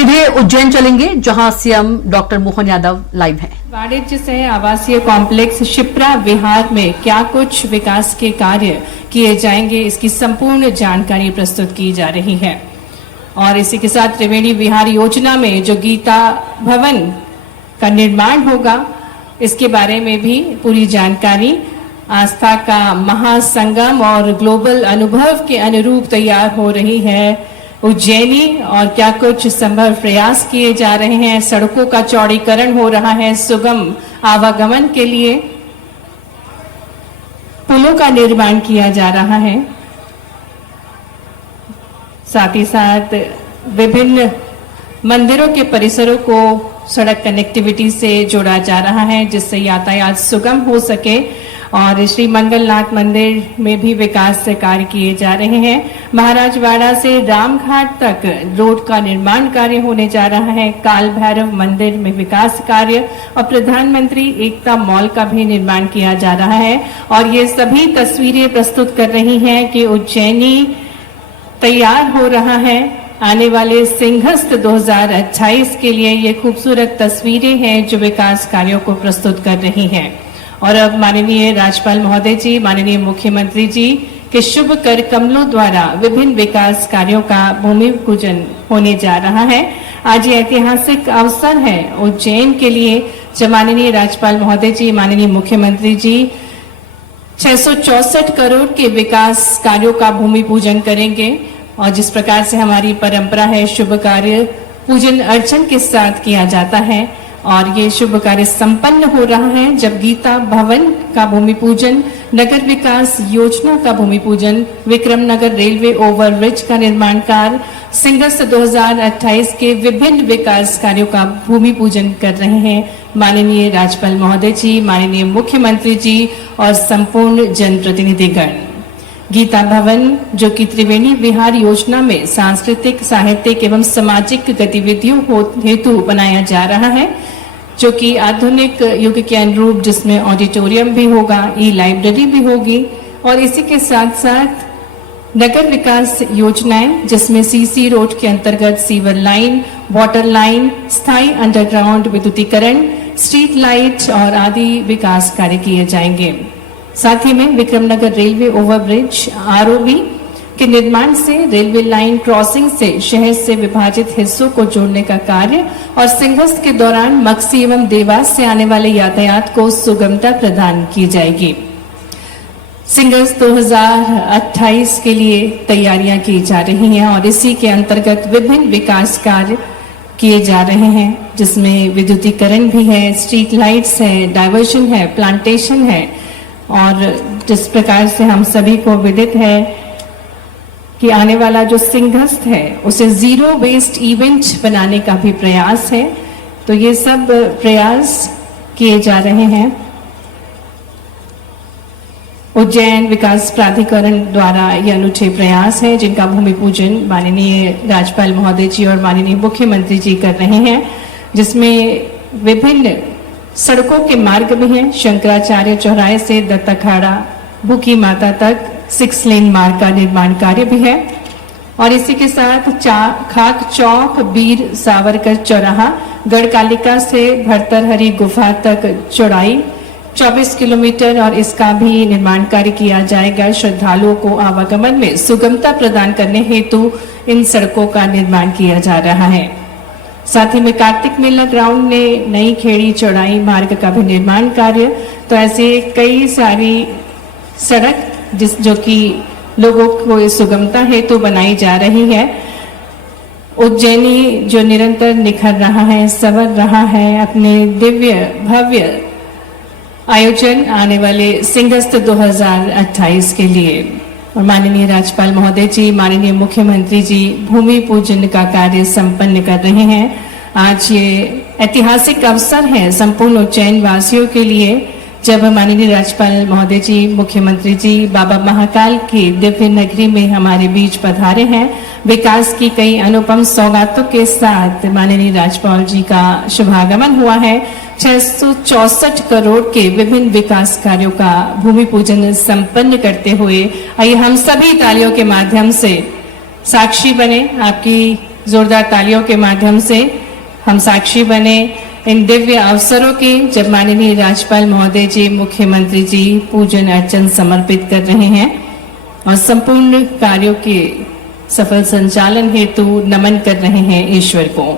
सीधे उज्जैन चलेंगे, जहां CM doctor Mohan Yadav live हैं। वाणिज्य सह आवासीय कॉम्प्लेक्स शिप्रा विहार में क्या कुछ विकास के कार्य किए जाएंगे, इसकी संपूर्ण जानकारी प्रस्तुत की जा रही है। और इसी के साथ त्रिवेणी विहार योजना में जो गीता भवन का निर्माण होगा, इसके बारे में भी पूरी जानकारी। आस्था का महासंगम और ग्लोबल अनुभव के अनुरूप तैयार हो रही है उज्जैनी, और क्या कुछ संभव प्रयास किए जा रहे हैं। सड़कों का चौड़ीकरण हो रहा है सुगम आवागमन के लिए, पुलों का निर्माण किया जा रहा है, साथ ही साथ विभिन्न मंदिरों के परिसरों को सड़क कनेक्टिविटी से जोड़ा जा रहा है, जिससे यातायात सुगम हो सके। और श्री मंगलनाथ मंदिर में भी विकास से कार्य किए जा रहे हैं। महाराजवाड़ा से रामघाट तक रोड का निर्माण कार्य होने जा रहा है। काल भैरव मंदिर में विकास कार्य और प्रधानमंत्री एकता मॉल का भी निर्माण किया जा रहा है। और ये सभी तस्वीरें प्रस्तुत कर रही हैं कि उज्जैनी तैयार हो रहा है आने वाले सिंहस्थ 2028 के लिए। ये खूबसूरत तस्वीरें हैं जो विकास कार्यों को प्रस्तुत कर रही हैं। और अब माननीय राज्यपाल महोदय जी, माननीय मुख्यमंत्री जी के शुभ कर कमलों द्वारा विभिन्न विकास कार्यों का भूमि पूजन होने जा रहा है। आज ये ऐतिहासिक अवसर है उज्जैन के लिए, जब माननीय राज्यपाल महोदय जी, माननीय मुख्यमंत्री जी 664 करोड़ के विकास कार्यों का भूमि पूजन करेंगे। और जिस प्रकार से हमारी परंपरा है, शुभ कार्य पूजन अर्चन के साथ किया जाता है, और ये शुभ कार्य संपन्न हो रहा है जब गीता भवन का भूमि पूजन, नगर विकास योजना का भूमि पूजन, विक्रम नगर रेलवे ओवरब्रिज का निर्माण कार्य, सिंहस्थ 2028 के विभिन्न विकास कार्यों का भूमि पूजन कर रहे हैं माननीय राज्यपाल महोदय जी, माननीय मुख्यमंत्री जी और संपूर्ण जनप्रतिनिधिगण। गीता भवन जो कि त्रिवेणी विहार योजना में सांस्कृतिक, साहित्यिक एवं सामाजिक गतिविधियों हेतु बनाया जा रहा है, जो कि आधुनिक युग के अनुरूप, जिसमें ऑडिटोरियम भी होगा, ई लाइब्रेरी भी होगी। और इसी के साथ साथ नगर विकास योजनाएं, जिसमें सीसी रोड के अंतर्गत सीवर लाइन, वाटर लाइन, स्थायी अंडरग्राउंड विद्युतीकरण, स्ट्रीट लाइट और आदि विकास कार्य किए जाएंगे। साथ ही में विक्रमनगर रेलवे ओवरब्रिज आरओबी के निर्माण से रेलवे लाइन क्रॉसिंग से शहर से विभाजित हिस्सों को जोड़ने का कार्य, और सिंहस्थ के दौरान मक्सी एवं देवास से आने वाले यातायात को सुगमता प्रदान की जाएगी। सिंहस्थ 2028 के लिए तैयारियां की जा रही हैं, और इसी के अंतर्गत विभिन्न विकास कार्य किए जा रहे हैं, जिसमें विद्युतीकरण भी है, स्ट्रीट लाइट्स है, डाइवर्जन है, प्लांटेशन है। और जिस प्रकार से हम सभी को विदित है कि आने वाला जो सिंहस्थ है उसे जीरो वेस्ट इवेंट बनाने का भी प्रयास है, तो ये सब प्रयास किए जा रहे हैं। उज्जैन विकास प्राधिकरण द्वारा ये अनूठे प्रयास है, जिनका भूमि पूजन माननीय राज्यपाल महोदय जी और माननीय मुख्यमंत्री जी कर रहे हैं, जिसमें विभिन्न सड़कों के मार्ग भी हैं। शंकराचार्य चौराहे से दत्ताखाड़ा भूखी माता तक 6 लेन मार्ग का निर्माण कार्य भी है। और इसी के साथ खाक चौक वीर सावरकर चौराहा, गढ़कालिका से भरतरहरी गुफा तक चौड़ाई 24 किलोमीटर, और इसका भी निर्माण कार्य किया जाएगा। श्रद्धालुओं को आवागमन में सुगमता प्रदान करने हेतु इन सड़कों का निर्माण किया जा रहा है। साथ ही में कार्तिक मेला ग्राउंड ने नई खेड़ी चौड़ाई मार्ग का भी निर्माण कार्य। तो ऐसे कई सारी सड़क जो कि लोगों को सुगमता हेतु बनाई जा रही है। उज्जैनी जो निरंतर निखर रहा है, संवर रहा है अपने दिव्य भव्य आयोजन आने वाले सिंहस्थ 2028 के लिए। और माननीय राज्यपाल महोदय जी, माननीय मुख्यमंत्री जी भूमि पूजन का कार्य संपन्न कर रहे हैं। आज ये ऐतिहासिक अवसर है संपूर्ण उज्जैन वासियों के लिए, जब माननीय राज्यपाल महोदय जी, मुख्यमंत्री जी बाबा महाकाल की दिव्य नगरी में हमारे बीच पधारे हैं। विकास की कई अनुपम सौगातों के साथ माननीय राज्यपाल जी का शुभागमन हुआ है। 664 करोड़ के विभिन्न विकास कार्यों का भूमि पूजन संपन्न करते हुए आइए हम सभी तालियों के माध्यम से साक्षी बने आपकी जोरदार तालियों के माध्यम से हम साक्षी बने इन दिव्य अवसरों के, जब माननीय राज्यपाल महोदय जी, मुख्यमंत्री जी पूजन अर्चन समर्पित कर रहे हैं और संपूर्ण कार्यों के सफल संचालन हेतु नमन कर रहे हैं ईश्वर को।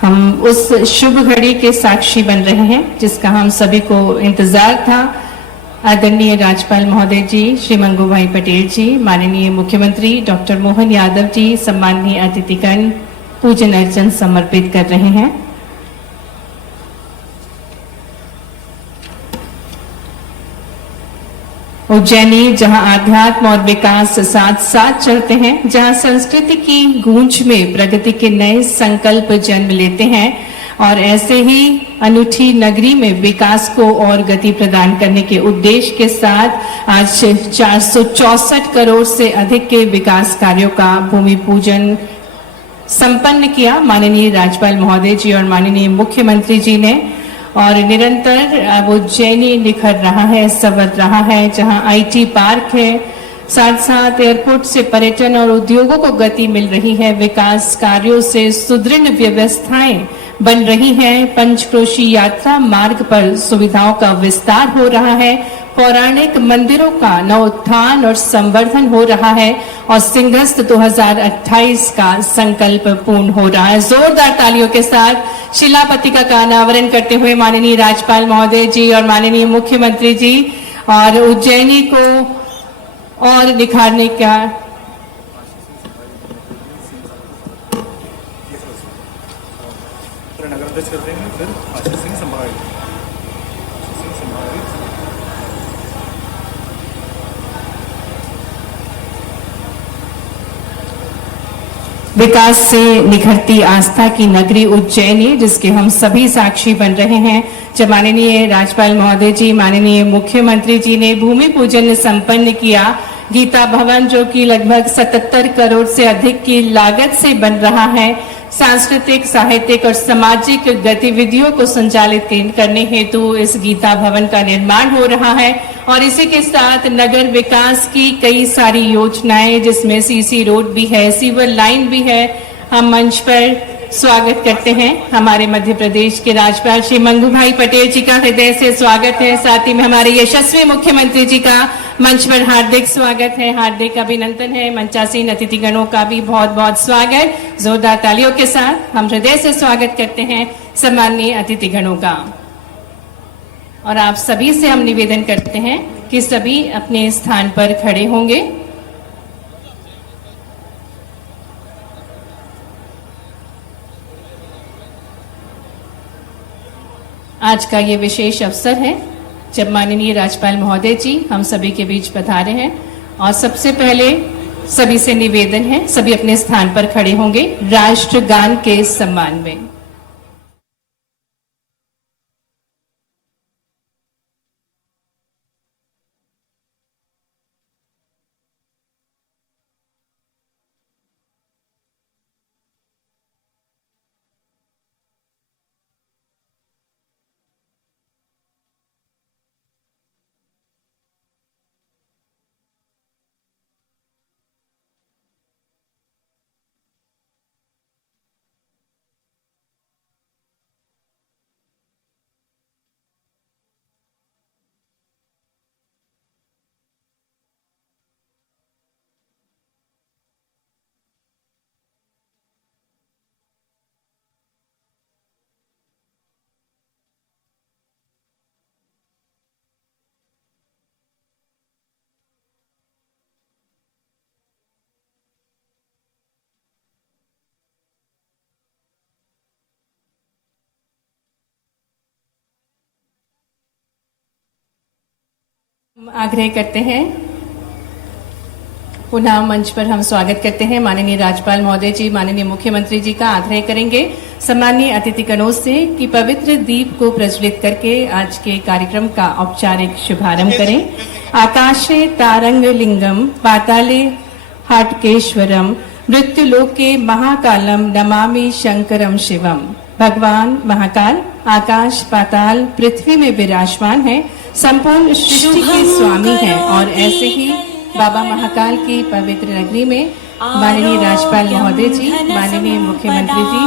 हम उस शुभ घड़ी के साक्षी बन रहे हैं जिसका हम सभी को इंतजार था। आदरणीय राज्यपाल महोदय जी, श्री मंगूभाई पटेल जी, माननीय मुख्यमंत्री डॉक्टर मोहन यादव जी, सम्माननीय अतिथिगण पूजन अर्चन समर्पित कर रहे हैं। उज्जैनी, जहां आध्यात्म और विकास साथ साथ चलते हैं, जहां संस्कृति की गूंज में प्रगति के नए संकल्प जन्म लेते हैं और ऐसे ही अनूठी नगरी में विकास को और गति प्रदान करने के उद्देश्य के साथ आज 464 करोड़ से अधिक के विकास कार्यों का भूमि पूजन संपन्न किया माननीय राज्यपाल महोदय जी और माननीय मुख्यमंत्री जी ने। और निरंतर अब उज्जैनी निखर रहा है, संवर रहा है, जहां आईटी पार्क है, साथ साथ एयरपोर्ट से पर्यटन और उद्योगों को गति मिल रही है, विकास कार्यों से सुदृढ़ व्यवस्थाएं बन रही हैं, पंचक्रोशी यात्रा मार्ग पर सुविधाओं का विस्तार हो रहा है, पौराणिक मंदिरों का नवोत्थान और संवर्धन हो रहा है और सिंहस्थ 2028 का संकल्प पूर्ण हो रहा है। जोरदार तालियों के साथ शिलापत्रिका का अनावरण करते हुए माननीय राज्यपाल महोदय जी और माननीय मुख्यमंत्री जी और उज्जैनी को और निखारने का नगराध्यक्ष करते हैं, फिर आशीष सिंह संभावित। विकास से निखरती आस्था की नगरी उज्जैनी, जिसके हम सभी साक्षी बन रहे हैं, जब माननीय राज्यपाल महोदय जी, माननीय मुख्यमंत्री जी ने भूमि पूजन संपन्न किया। गीता भवन जो कि लगभग 77 करोड़ से अधिक की लागत से बन रहा है, सांस्कृतिक, साहित्यिक और सामाजिक गतिविधियों को संचालित करने हेतु इस गीता भवन का निर्माण हो रहा है और इसी के साथ नगर विकास की कई सारी योजनाएं, जिसमें सीसी रोड भी है, सीवर लाइन भी है। हम मंच पर स्वागत करते हैं हमारे मध्य प्रदेश के राज्यपाल श्री मंगूभाई पटेल जी का हृदय से स्वागत है। साथ ही में हमारे यशस्वी मुख्यमंत्री जी का मंच पर हार्दिक स्वागत है, हार्दिक अभिनंदन है। मंचासीन अतिथिगणों का भी बहुत बहुत स्वागत। जोरदार तालियों के साथ हम हृदय से स्वागत करते हैं सम्माननीय अतिथिगणों का। और आप सभी से हम निवेदन करते हैं कि सभी अपने स्थान पर खड़े होंगे। आज का ये विशेष अवसर है जब माननीय राज्यपाल महोदय जी हम सभी के बीच पधारे हैं और सबसे पहले सभी से निवेदन है, सभी अपने स्थान पर खड़े होंगे राष्ट्रगान के सम्मान में। आग्रह करते हैं, पुनः मंच पर हम स्वागत करते हैं माननीय राज्यपाल महोदय जी, माननीय मुख्यमंत्री जी का। आग्रह करेंगे सम्मानीय अतिथिगणों से कि पवित्र दीप को प्रज्वलित करके आज के कार्यक्रम का औपचारिक शुभारंभ करें। आकाशे तारंग लिंगम पाताले हाटकेश्वरम मृत्युलोके महाकालम नमामि शंकरम शिवम। भगवान महाकाल आकाश पाताल पृथ्वी में विराजमान है, संपूर्ण सृष्टि के स्वामी हैं और ऐसे ही बाबा महाकाल की पवित्र नगरी में माननीय राज्यपाल महोदय जी, माननीय मुख्यमंत्री जी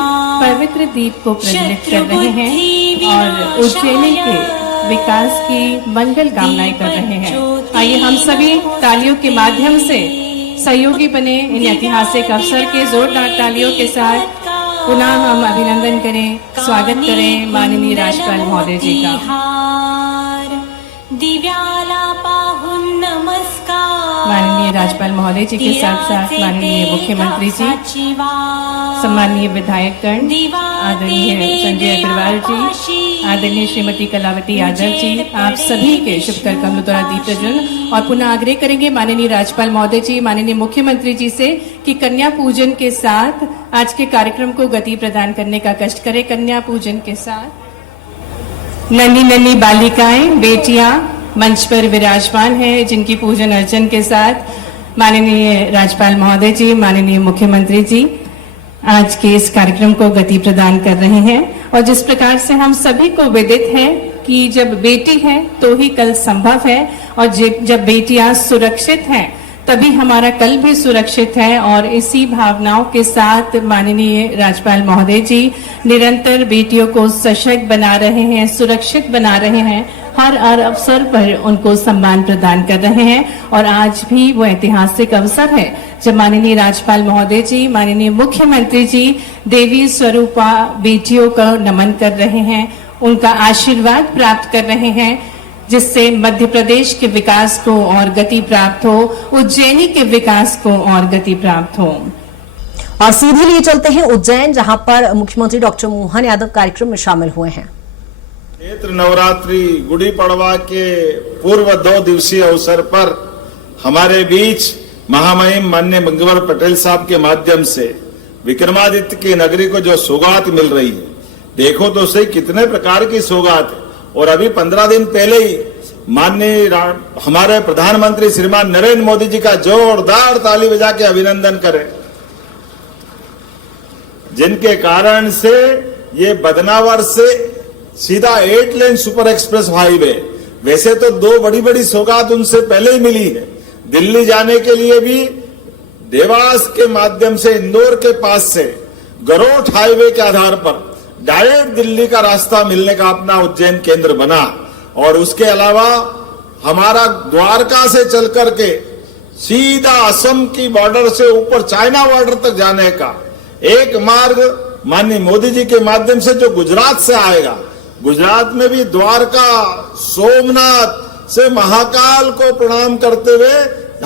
पवित्र दीप को प्रज्वलित कर रहे हैं और उज्जैनी के विकास की मंगल कामनाएं कर रहे हैं। आइए हम सभी तालियों के माध्यम से सहयोगी बने इन ऐतिहासिक अवसर के जोरदार तालियों के साथ पुनः हम अभिनंदन करें, स्वागत करें माननीय राज्यपाल महोदय जी का। माननीय राज्यपाल महोदय जी के साथ साथ माननीय मुख्यमंत्री जी, सम्मानीय विधायकगण, आदरणीय संजय अग्रवाल जी, आदरणीय श्रीमती कलावती यादव जी, आप सभी के शुभ कर कमलों द्वारा दीप प्रज्वलन और पुनः आग्रह करेंगे माननीय राज्यपाल महोदय जी, माननीय मुख्यमंत्री जी से कि कन्या पूजन के साथ आज के कार्यक्रम को गति प्रदान करने का कष्ट करें। कन्या पूजन के साथ नन्ही नन्ही बालिकाएं, बेटियां मंच पर विराजमान है, जिनकी पूजन अर्चन के साथ माननीय राज्यपाल महोदय जी, माननीय मुख्यमंत्री जी आज के इस कार्यक्रम को गति प्रदान कर रहे हैं। और जिस प्रकार से हम सभी को विदित है कि जब बेटी है तो ही कल संभव है और जब बेटियां सुरक्षित हैं तभी हमारा कल भी सुरक्षित है। और इसी भावनाओं के साथ माननीय राज्यपाल महोदय जी निरंतर बेटियों को सशक्त बना रहे हैं, सुरक्षित बना रहे हैं, हर अवसर पर उनको सम्मान प्रदान कर रहे हैं। और आज भी वो ऐतिहासिक अवसर है जब माननीय राज्यपाल महोदय जी, माननीय मुख्यमंत्री जी देवी स्वरूपा बेटियों का नमन कर रहे हैं, उनका आशीर्वाद प्राप्त कर रहे हैं, जिससे मध्य प्रदेश के विकास को और गति प्राप्त हो, उज्जैनी के विकास को और गति प्राप्त हो। और सीधे लिए चलते हैं उज्जैन, जहां पर मुख्यमंत्री डॉक्टर मोहन यादव कार्यक्रम में शामिल हुए हैं। चैत्र नवरात्रि गुड़ी पड़वा के पूर्व 2 दिवसीय अवसर पर हमारे बीच महामहिम माननीय मंगवर पटेल साहब के माध्यम से विक्रमादित्य की नगरी को जो सौगात मिल रही है, देखो तो सही कितने प्रकार की सौगात है। और अभी 15 दिन पहले ही माननीय हमारे प्रधानमंत्री श्रीमान नरेंद्र मोदी जी का जोरदार ताली बजा के अभिनंदन करें, जिनके कारण से ये बदनावर से सीधा 8 लेन सुपर एक्सप्रेस हाईवे, वैसे तो 2 बड़ी बड़ी सौगात उनसे पहले ही मिली है। दिल्ली जाने के लिए भी देवास के माध्यम से इंदौर के पास से गरोठ हाईवे के आधार पर डायरेक्ट दिल्ली का रास्ता मिलने का अपना उज्जैन केंद्र बना। और उसके अलावा हमारा द्वारका से चल करके सीधा असम की बॉर्डर से ऊपर चाइना बॉर्डर तक जाने का एक मार्ग माननीय मोदी जी के माध्यम से जो गुजरात से आएगा, गुजरात में भी द्वारका सोमनाथ से महाकाल को प्रणाम करते हुए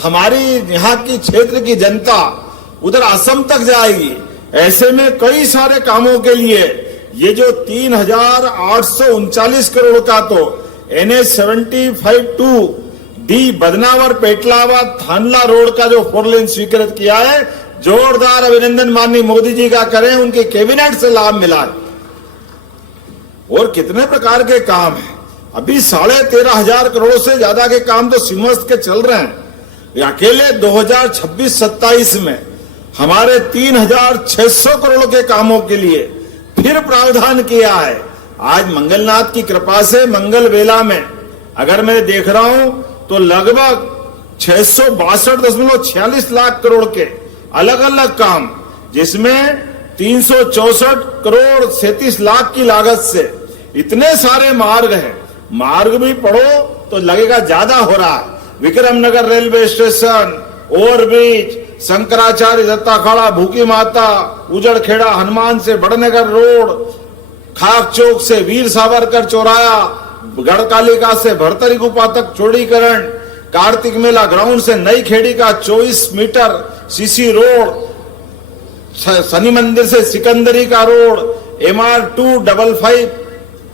हमारी यहाँ की क्षेत्र की जनता उधर असम तक जाएगी। ऐसे में कई सारे कामों के लिए ये जो 3,839 करोड़ का तो NH-75 डी बदनावर पेटलावा थानला रोड का जो 4 लेन स्वीकृत किया है, जोरदार अभिनंदन माननीय मोदी जी का करें, उनके कैबिनेट से लाभ मिला है। और कितने प्रकार के काम हैं, अभी 13,500 करोड़ से ज्यादा के काम तो सिंहस्थ के चल रहे हैं। अकेले 2026-27 में हमारे 3,600 करोड़ के कामों के लिए फिर प्रावधान किया है। आज मंगलनाथ की कृपा से मंगल वेला में अगर मैं देख रहा हूं तो लगभग 662.46 लाख करोड़ के अलग अलग काम, जिसमें 364 करोड़ 37 लाख की लागत से इतने सारे मार्ग हैं। मार्ग भी पढ़ो तो लगेगा ज्यादा हो रहा है। Vikramnagar railway station, overbridge, Shankaracharya Dattakhada, Bhukhi Mata, उजड़खेड़ा Hanuman से बड़नगर रोड, खाक चौक से वीर सावरकर चौराया, गढ़कालिका से भरतरी गुफा तक चौड़ीकरण, कार्तिक मेला ग्राउंड से नई खेड़ी का 24 मीटर सीसी रोड, शनि मंदिर से सिकंदरी का रोड, MR-255,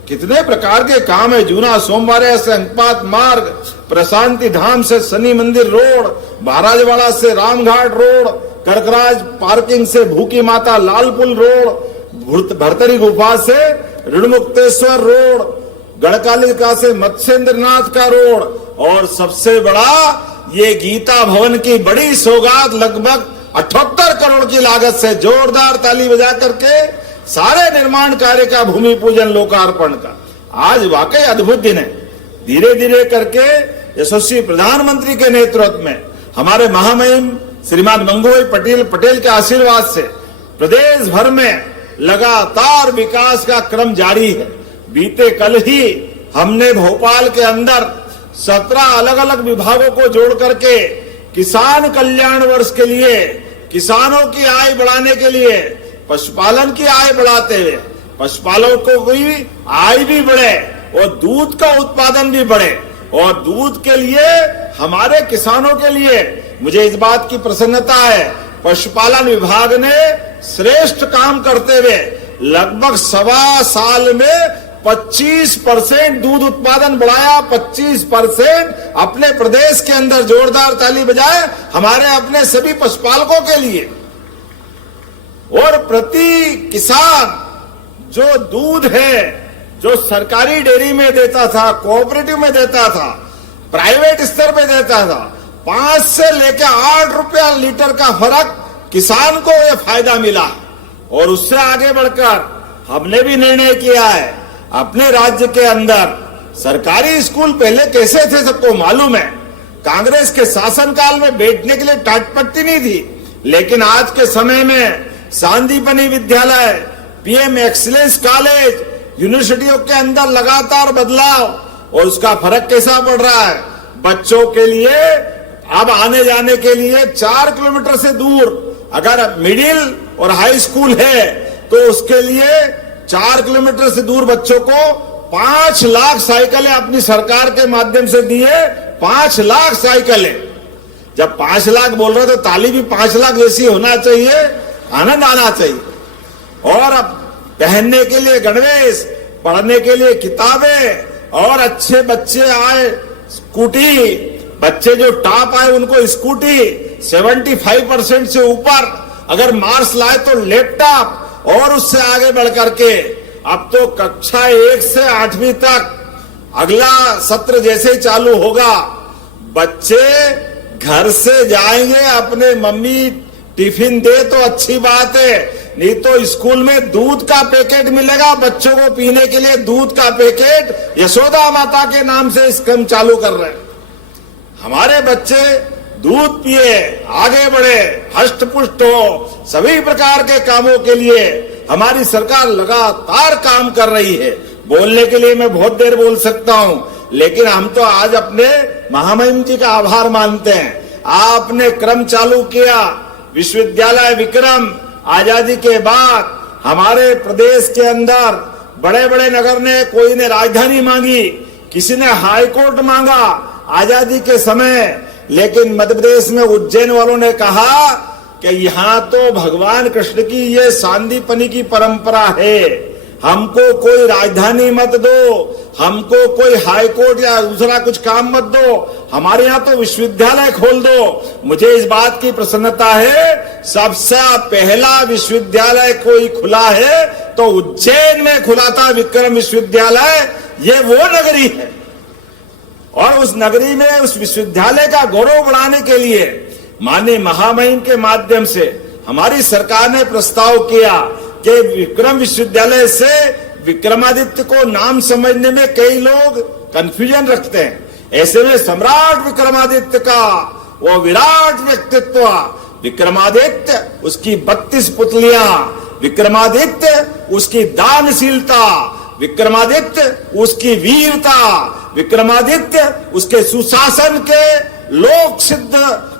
कितने प्रकार के काम है। जूना सोमवार से अंकपात मार्ग, प्रशांति धाम से शनि मंदिर रोड, महाराजवाड़ा से रामघाट रोड, कर्कराज पार्किंग से भूखी माता लालपुल रोड, भरतरी गुफा से ऋणमुक्तेश्वर रोड, गढ़कालिका से मत्स्येंद्रनाथ का रोड, और सबसे बड़ा ये गीता भवन की बड़ी सौगात लगभग 78 करोड़ की लागत से जोरदार ताली बजा करके सारे निर्माण कार्य का भूमि पूजन लोकार्पण का। आज वाकई अद्भुत दिन है। धीरे धीरे करके यशस्वी प्रधानमंत्री के नेतृत्व में हमारे महामहिम श्रीमान मंगूभाई पटेल के आशीर्वाद से प्रदेश भर में लगातार विकास का क्रम जारी है। बीते कल ही हमने भोपाल के अंदर 17 अलग अलग विभागों को जोड़ करके किसान कल्याण वर्ष के लिए, किसानों की आय बढ़ाने के लिए, पशुपालन की आय बढ़ाते हुए पशुपालकों की आय भी बढ़े और दूध का उत्पादन भी बढ़े, और दूध के लिए हमारे किसानों के लिए मुझे इस बात की प्रसन्नता है, पशुपालन विभाग ने श्रेष्ठ काम करते हुए लगभग 1.25 साल में 25% दूध उत्पादन बढ़ाया। 25% अपने प्रदेश के अंदर। जोरदार ताली बजाए हमारे अपने सभी पशुपालकों के लिए। और प्रति किसान जो दूध है, जो सरकारी डेयरी में देता था, कोऑपरेटिव में देता था, प्राइवेट स्तर पे देता था, 5 से लेकर 8 रुपया लीटर का फर्क किसान को यह फायदा मिला। और उससे आगे बढ़कर हमने भी निर्णय किया है, अपने राज्य के अंदर सरकारी स्कूल पहले कैसे थे सबको मालूम है। कांग्रेस के शासनकाल में बैठने के लिए टाटपट्टी नहीं थी, लेकिन आज के समय में सांदीपनि विद्यालय, पीएम एक्सीलेंस कॉलेज, यूनिवर्सिटियों के अंदर लगातार बदलाव, और उसका फर्क कैसा पड़ रहा है। बच्चों के लिए अब आने जाने के लिए 4 किलोमीटर से दूर अगर मिडिल और हाई स्कूल है तो उसके लिए 4 किलोमीटर से दूर बच्चों को 5 लाख साइकिलें अपनी सरकार के माध्यम से दिए। 5 लाख साइकिलें। जब 5 लाख बोल रहे तो ताली भी 5 लाख जैसी होना चाहिए, आनंद आना चाहिए। और अब पहनने के लिए गणवेश, पढ़ने के लिए किताबें, और अच्छे बच्चे आए स्कूटी, बच्चे जो टॉप आए उनको स्कूटी, 75% से ऊपर अगर मार्क्स लाए तो लैपटॉप, और उससे आगे बढ़ करके अब तो कक्षा 1 से 8वीं तक अगला सत्र जैसे ही चालू होगा, बच्चे घर से जाएंगे, अपने मम्मी टिफिन दे तो अच्छी बात है, नहीं तो स्कूल में दूध का पैकेट मिलेगा बच्चों को पीने के लिए। दूध का पैकेट यशोदा माता के नाम से स्कीम चालू कर रहे हैं। हमारे बच्चे दूध पिए, आगे बढ़े, हष्ट पुष्ट हो, सभी प्रकार के कामों के लिए हमारी सरकार लगातार काम कर रही है। बोलने के लिए मैं बहुत देर बोल सकता हूं, लेकिन हम तो आज अपने महामहिम जी का आभार मानते हैं। आपने क्रम चालू किया, विश्वविद्यालय विक्रम आजादी के बाद हमारे प्रदेश के अंदर बड़े बड़े नगर ने, कोई ने राजधानी मांगी, किसी ने हाई कोर्ट मांगा आजादी के समय, लेकिन मध्य प्रदेश में उज्जैन वालों ने कहा कि यहाँ तो भगवान कृष्ण की ये सांदीपनि की परंपरा है, हमको कोई राजधानी मत दो, हमको कोई हाई कोर्ट या दूसरा कुछ काम मत दो, हमारे यहाँ तो विश्वविद्यालय खोल दो। मुझे इस बात की प्रसन्नता है, सबसे पहला विश्वविद्यालय कोई खुला है तो उज्जैन में खुला था विक्रम विश्वविद्यालय। ये वो नगरी है, और उस नगरी में उस विश्वविद्यालय का गौरव बढ़ाने के लिए माननीय महामहिम के माध्यम से हमारी सरकार ने प्रस्ताव किया कि विक्रम विश्वविद्यालय से विक्रमादित्य को नाम समझने में कई लोग कंफ्यूजन रखते हैं। ऐसे में सम्राट विक्रमादित्य का वो विराट व्यक्तित्व, विक्रमादित्य उसकी 32 पुतलियां, विक्रमादित्य उसकी दानशीलता, विक्रमादित्य उसकी वीरता, विक्रमादित्य उसके सुशासन के लोक सिद्ध,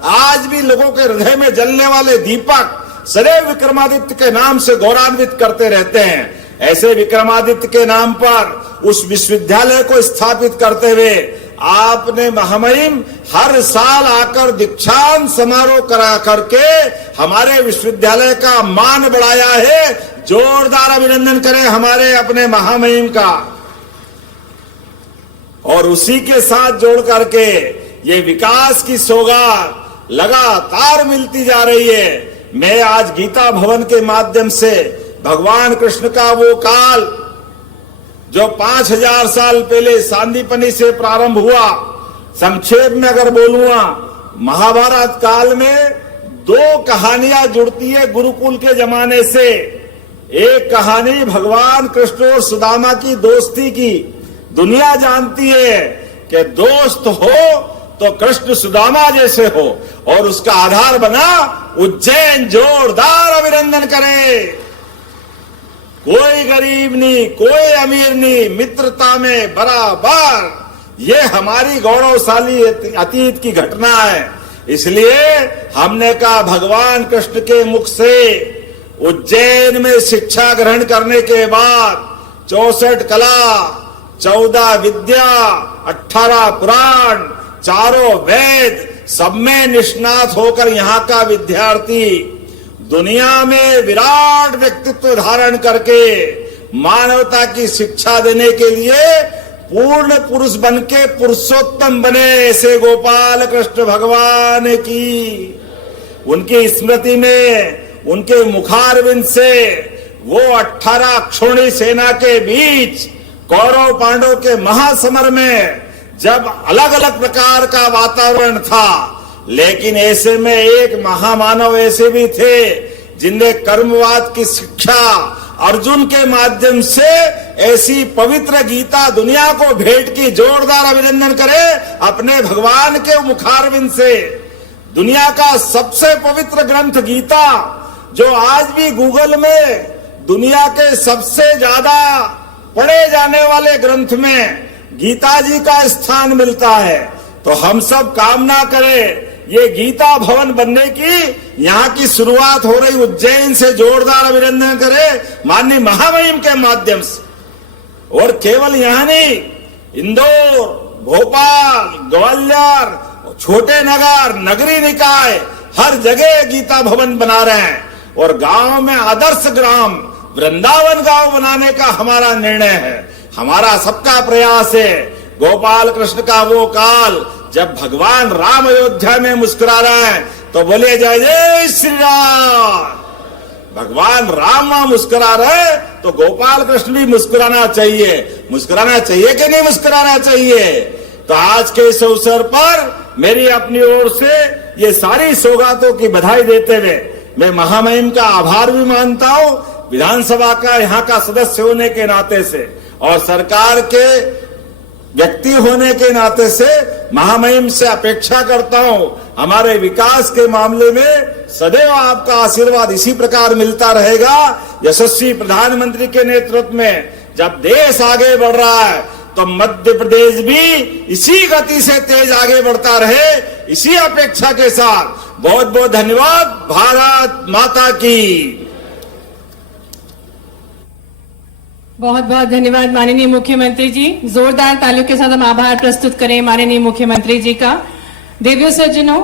आज भी लोगों के हृदय में जलने वाले दीपक सदैव विक्रमादित्य के नाम से गौरवान्वित करते रहते हैं। ऐसे विक्रमादित्य के नाम पर उस विश्वविद्यालय को स्थापित करते हुए आपने महामहिम हर साल आकर दीक्षांत समारोह करा करके हमारे विश्वविद्यालय का मान बढ़ाया है। जोरदार अभिनंदन करें हमारे अपने महामहिम का। और उसी के साथ जोड़ करके ये विकास की सौगात लगातार मिलती जा रही है। मैं आज गीता भवन के माध्यम से भगवान कृष्ण का वो काल जो 5000 साल पहले सांदीपनि से प्रारंभ हुआ, संक्षेप में अगर बोलूंगा, महाभारत काल में 2 कहानियां जुड़ती है गुरुकुल के जमाने से। एक कहानी भगवान कृष्ण और सुदामा की दोस्ती की। दुनिया जानती है कि दोस्त हो तो कृष्ण सुदामा जैसे हो, और उसका आधार बना उज्जैन। जोरदार अभिनंदन करें। कोई गरीब नहीं, कोई अमीर नहीं, मित्रता में बराबर। ये हमारी गौरवशाली अतीत की घटना है। इसलिए हमने कहा भगवान कृष्ण के मुख से उज्जैन में शिक्षा ग्रहण करने के बाद 64 कला, 14 विद्या, 18 पुराण, 4 वेद, सब में निष्णात होकर यहाँ का विद्यार्थी दुनिया में विराट व्यक्तित्व धारण करके मानवता की शिक्षा देने के लिए पूर्ण पुरुष बनके पुरुषोत्तम बने, ऐसे गोपाल कृष्ण भगवान की। उनकी स्मृति में उनके मुखारविंद से वो 18 अक्षौणी सेना के बीच कौरव पांडव के महासमर में जब अलग अलग प्रकार का वातावरण था, लेकिन ऐसे में एक महामानव ऐसे भी थे जिनने कर्मवाद की शिक्षा अर्जुन के माध्यम से ऐसी पवित्र गीता दुनिया को भेंट की। जोरदार अभिनंदन करें अपने भगवान के मुखारविंद से। दुनिया का सबसे पवित्र ग्रंथ गीता, जो आज भी गूगल में दुनिया के सबसे ज्यादा पढ़े जाने वाले ग्रंथ में गीता जी का स्थान मिलता है। तो हम सब कामना करें ये गीता भवन बनने की, यहाँ की शुरुआत हो रही उज्जैन से। जोरदार अभिनंदन करें माननीय महामहिम के माध्यम से। और केवल यहाँ नहीं, इंदौर, भोपाल, ग्वालियर, छोटे नगर, नगरी निकाय, हर जगह गीता भवन बना रहे हैं। और गांव में आदर्श ग्राम वृंदावन गांव बनाने का हमारा निर्णय है, हमारा सबका प्रयास है। गोपाल कृष्ण का वो काल जब भगवान राम अयोध्या में मुस्कुरा रहे हैं तो बोले जय जय श्री राम। भगवान राम वहां मुस्कुरा रहे तो गोपाल कृष्ण भी मुस्कुराना चाहिए। मुस्कुराना चाहिए कि नहीं मुस्कुराना चाहिए? तो आज के इस अवसर पर मेरी अपनी ओर से ये सारी सौगातों की बधाई देते हुए मैं महामहिम का आभार भी मानता हूं, विधानसभा का यहाँ का सदस्य होने के नाते से और सरकार के व्यक्ति होने के नाते से महामहिम से अपेक्षा करता हूं हमारे विकास के मामले में सदैव आपका आशीर्वाद इसी प्रकार मिलता रहेगा। यशस्वी प्रधानमंत्री के नेतृत्व में जब देश आगे बढ़ रहा है तो मध्य प्रदेश भी इसी गति से तेज आगे बढ़ता रहे, इसी अपेक्षा के साथ बहुत बहुत धन्यवाद। भारत माता की। बहुत बहुत धन्यवाद माननीय मुख्यमंत्री जी। जोरदार तालियों के साथ हम आभार प्रस्तुत करें माननीय मुख्यमंत्री जी का। देवियों सज्जनों,